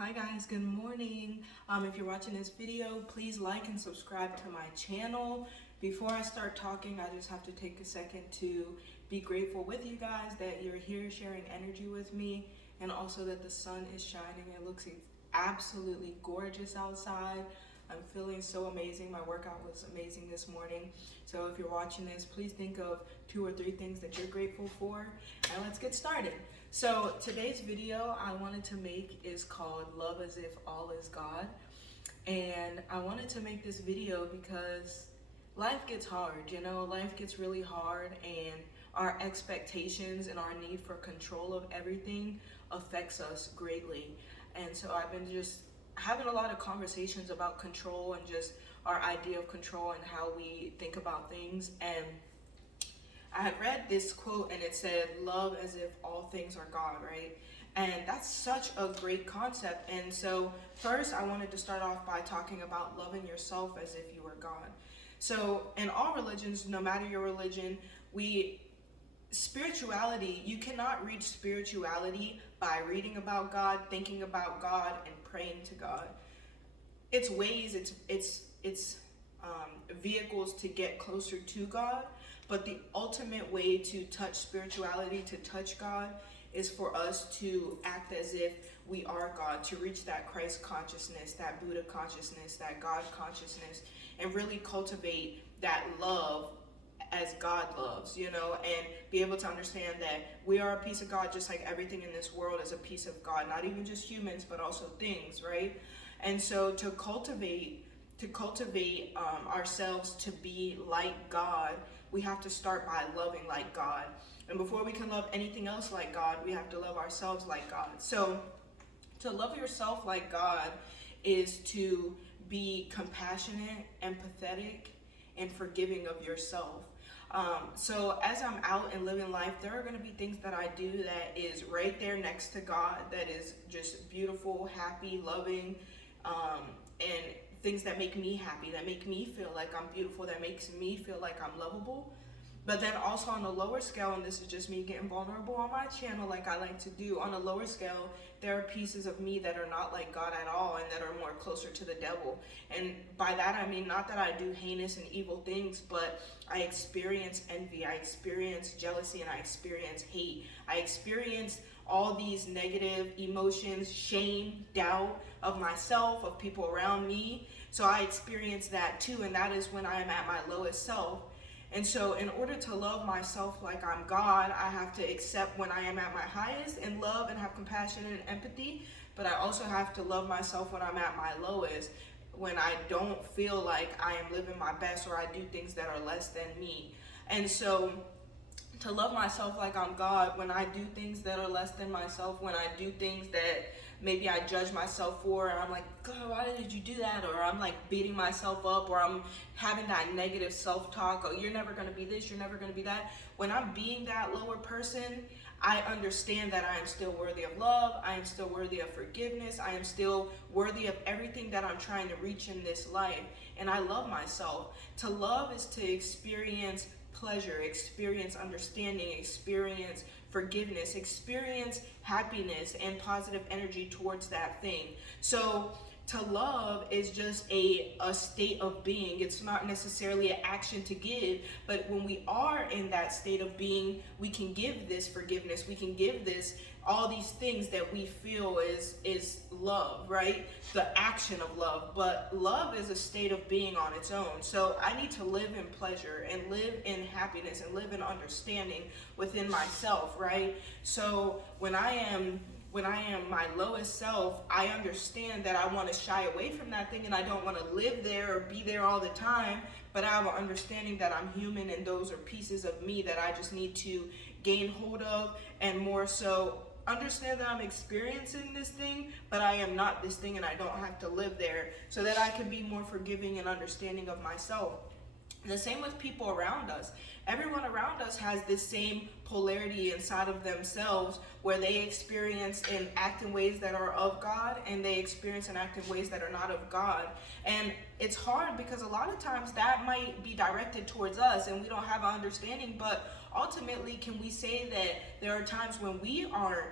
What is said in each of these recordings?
Hi guys, good morning. If you're watching this video, please like and subscribe to my channel. Before I start talking, I just have to take a second to be grateful with you guys that you're here sharing energy with me, and also that the sun is shining. It looks absolutely gorgeous outside. I'm feeling so amazing. My workout was amazing this morning. So if you're watching this, please think of 2 or 3 things that you're grateful for, and let's get started. So today's video I wanted to make is called Love as If All is God. And I wanted to make this video because life gets hard, life gets really hard, and our expectations and our need for control of everything affects us greatly. And so I've been just having a lot of conversations about control and just our idea of control and how we think about things. And I had read this quote and it said, love as if all things are God, right? And that's such a great concept. And so first I wanted to start off by talking about loving yourself as if you were God. So in all religions, no matter your religion, spirituality, you cannot reach spirituality by reading about God, thinking about God, and praying to God. It's ways, it's vehicles to get closer to God. But the ultimate way to touch spirituality, to touch God, is for us to act as if we are God, to reach that Christ consciousness, that Buddha consciousness, that God consciousness, and really cultivate that love as God loves, and be able to understand that we are a piece of God, just like everything in this world is a piece of God, not even just humans, but also things, right? And so to cultivate ourselves to be like God, we have to start by loving like God. And before we can love anything else like God, we have to love ourselves like God. So to love yourself like God is to be compassionate, empathetic, and forgiving of yourself. So as I'm out and living life, there are going to be things that I do that is right there next to God, that is just beautiful, happy, loving, and things that make me happy, that make me feel like I'm beautiful, that makes me feel like I'm lovable. But then also on a lower scale, and this is just me getting vulnerable on my channel like I like to do, on a lower scale, there are pieces of me that are not like God at all and that are more closer to the devil. And by that I mean not that I do heinous and evil things, but I experience envy, I experience jealousy, and I experience hate. I experience all these negative emotions, shame, doubt of myself, of people around me. So I experience that too, and that is when I am at my lowest self. And so in order to love myself like I'm God, I have to accept when I am at my highest and love and have compassion and empathy, but I also have to love myself when I'm at my lowest, when I don't feel like I am living my best or I do things that are less than me. And so to love myself like I'm God, when I do things that are less than myself, when I do things that maybe I judge myself for, and I'm like, God, why did you do that? Or I'm like beating myself up, or I'm having that negative self-talk, oh, you're never gonna be this, you're never gonna be that. When I'm being that lower person, I understand that I am still worthy of love, I am still worthy of forgiveness, I am still worthy of everything that I'm trying to reach in this life, and I love myself. To love is to experience pleasure, experience understanding, experience forgiveness, experience happiness and positive energy towards that thing. So to love is just a state of being. It's not necessarily an action to give, but when we are in that state of being, we can give this forgiveness, we can give this all these things that we feel is love, right? The action of love. But love is a state of being on its own. So I need to live in pleasure and live in happiness and live in understanding within myself, right? So when I am my lowest self, I understand that I want to shy away from that thing and I don't want to live there or be there all the time, but I have an understanding that I'm human and those are pieces of me that I just need to gain hold of, and more so understand that I'm experiencing this thing, but I am not this thing and I don't have to live there, so that I can be more forgiving and understanding of myself. The same with people around us. Everyone around us has this same polarity inside of themselves where they experience and act in ways that are of God, and they experience and act in ways that are not of God. And it's hard because a lot of times that might be directed towards us and we don't have an understanding, but ultimately, can we say that there are times when we aren't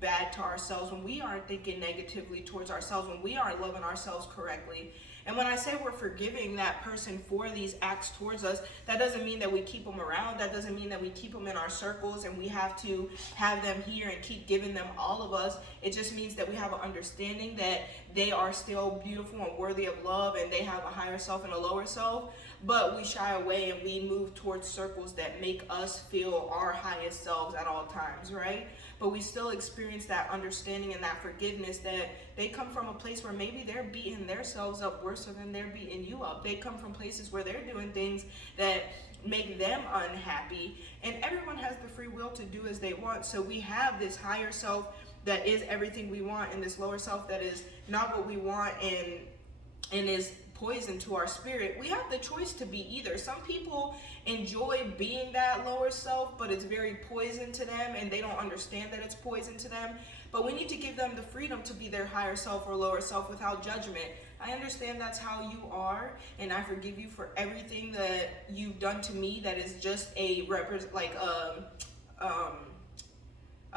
bad to ourselves, when we aren't thinking negatively towards ourselves, when we aren't loving ourselves correctly. And when I say we're forgiving that person for these acts towards us, that doesn't mean that we keep them around. That doesn't mean that we keep them in our circles and we have to have them here and keep giving them all of us. It just means that we have an understanding that they are still beautiful and worthy of love, and they have a higher self and a lower self. But we shy away and we move towards circles that make us feel our highest selves at all times, right? But we still experience that understanding and that forgiveness that they come from a place where maybe they're beating themselves up worse than they're beating you up. They come from places where they're doing things that make them unhappy, and everyone has the free will to do as they want. So we have this higher self that is everything we want, and this lower self that is not what we want and is poison to our spirit. We have the choice to be either. Some people enjoy being that lower self, but it's very poison to them and they don't understand that it's poison to them. But we need to give them the freedom to be their higher self or lower self without judgment. I understand that's how you are, and I forgive you for everything that you've done to me that is just a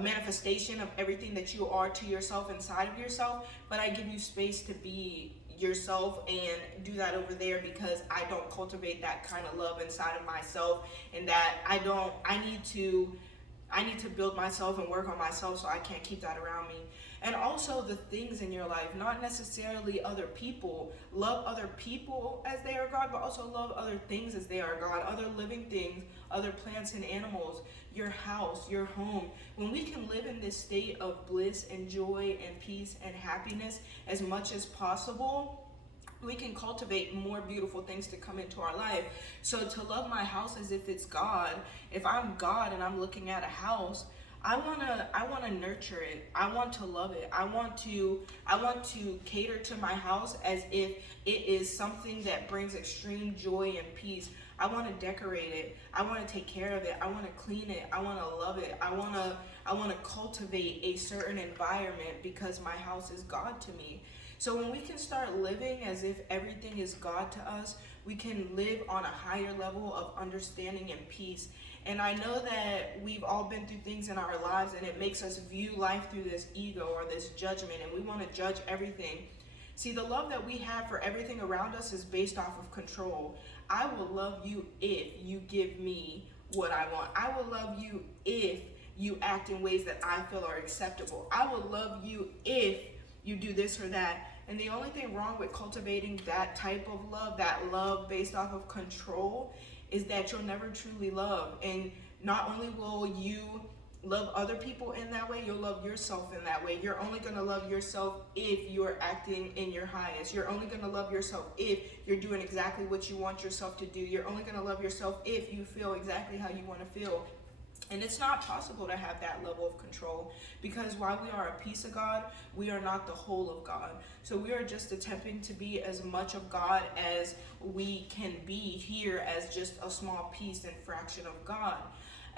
manifestation of everything that you are to yourself inside of yourself. But I give you space to be yourself and do that over there, because I don't cultivate that kind of love inside of myself, and that I need to build myself and work on myself, so I can't keep that around me. And also the things in your life, not necessarily other people. Love other people as they are God, but also love other things as they are God, other living things, other plants and animals, your house, your home. When we can live in this state of bliss and joy and peace and happiness as much as possible, we can cultivate more beautiful things to come into our life. So to love my house as if it's God, if I'm God and I'm looking at a house, I wanna nurture it. I want to love it. I want to cater to my house as if it is something that brings extreme joy and peace. I want to decorate it. I want to take care of it. I want to clean it. I want to love it. I want to cultivate a certain environment because my house is God to me. So when we can start living as if everything is God to us, we can live on a higher level of understanding and peace. And I know that we've all been through things in our lives, and it makes us view life through this ego or this judgment, and we want to judge everything. See, the love that we have for everything around us is based off of control. I will love you if you give me what I want. I will love you if you act in ways that I feel are acceptable. I will love you if you do this or that. And the only thing wrong with cultivating that type of love, that love based off of control, is that you'll never truly love. And not only will you love other people in that way, you'll love yourself in that way. You're only going to love yourself if you're acting in your highest. You're only going to love yourself if you're doing exactly what you want yourself to do. You're only going to love yourself if you feel exactly how you want to feel. And it's not possible to have that level of control, because while we are a piece of God, we are not the whole of God. So we are just attempting to be as much of God as we can be here as just a small piece and fraction of God.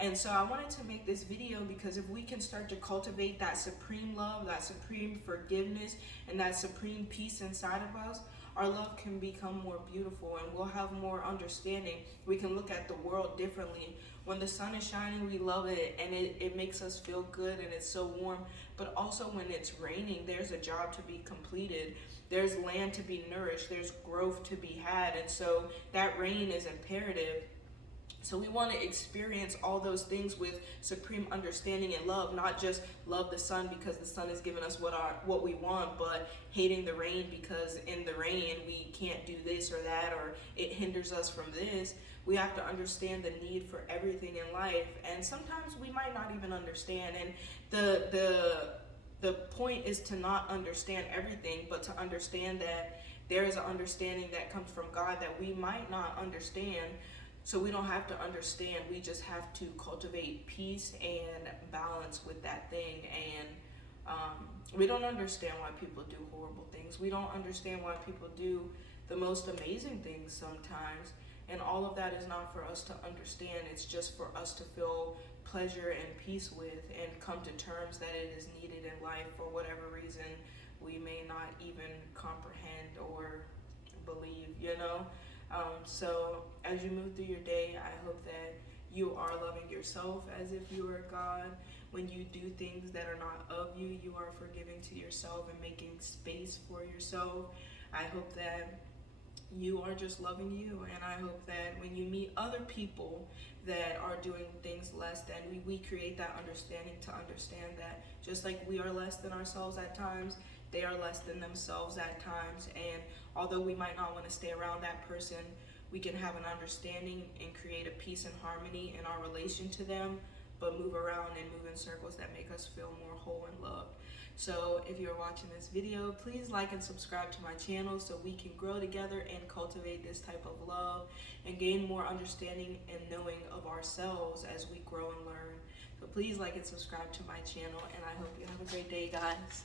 And so I wanted to make this video because if we can start to cultivate that supreme love, that supreme forgiveness, and that supreme peace inside of us, our love can become more beautiful and we'll have more understanding. We can look at the world differently. When the sun is shining, we love it, and it makes us feel good, and it's so warm. But also when it's raining, there's a job to be completed. There's land to be nourished. There's growth to be had. And so that rain is imperative. So we want to experience all those things with supreme understanding and love, not just love the sun because the sun is giving us what we want, but hating the rain because in the rain we can't do this or that, or it hinders us from this. We have to understand the need for everything in life, and sometimes we might not even understand. And the point is to not understand everything, but to understand that there is an understanding that comes from God that we might not understand. So we don't have to understand, we just have to cultivate peace and balance with that thing. And we don't understand why people do horrible things. We don't understand why people do the most amazing things sometimes. And all of that is not for us to understand. It's just for us to feel pleasure and peace with and come to terms that it is needed in life for whatever reason we may not even comprehend or believe, you know? So as you move through your day, I hope that you are loving yourself as if you are God. when you do things that are not of you, you are forgiving to yourself and making space for yourself. I hope that you are just loving you, and I hope that when you meet other people that are doing things less than, we create that understanding to understand that just like we are less than ourselves at times, they are less than themselves at times. And although we might not want to stay around that person, we can have an understanding and create a peace and harmony in our relation to them, but move around and move in circles that make us feel more whole and loved. So if you're watching this video, please like and subscribe to my channel so we can grow together and cultivate this type of love and gain more understanding and knowing of ourselves as we grow and learn. So please like and subscribe to my channel, and I hope you have a great day, guys.